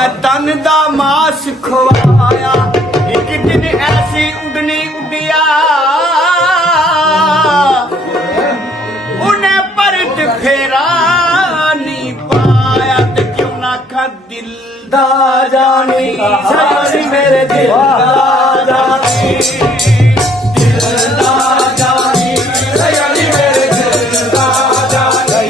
मैं तन दा मास खवाया एक दिन ऐसी उड़नी उड़िया उन्हें परत फेरा नहीं पाया ते क्यों ना खा दिल दा जानी सारी मेरे दिल दा जानी दिल दा जानी सारी मेरे दिल दा जानी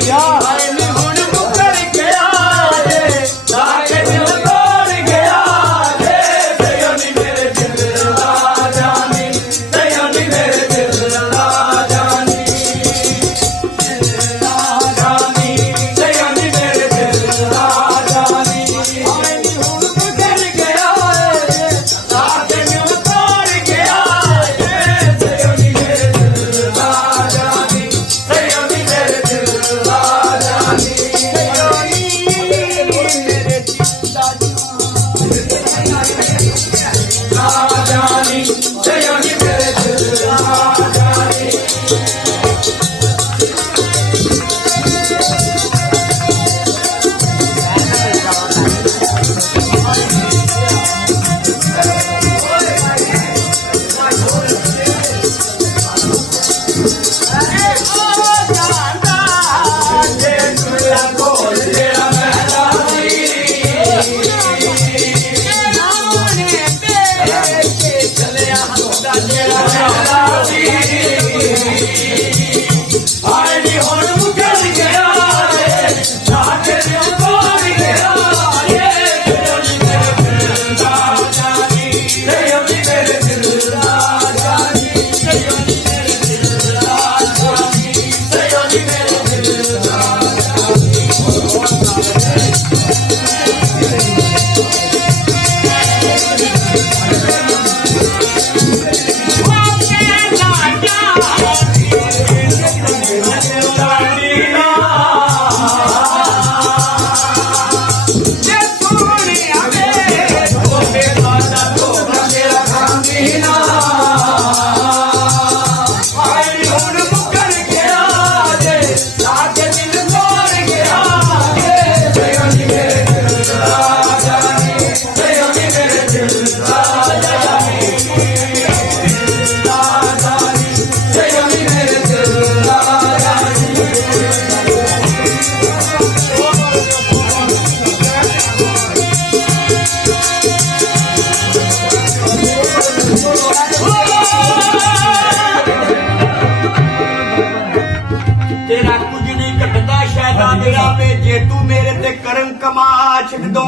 जे तू मेरे ते करम कमा छड़ दो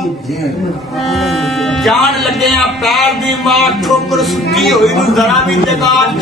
जान लगे पैर दी मां ठोकर सुती हुई नू जरा भी जगान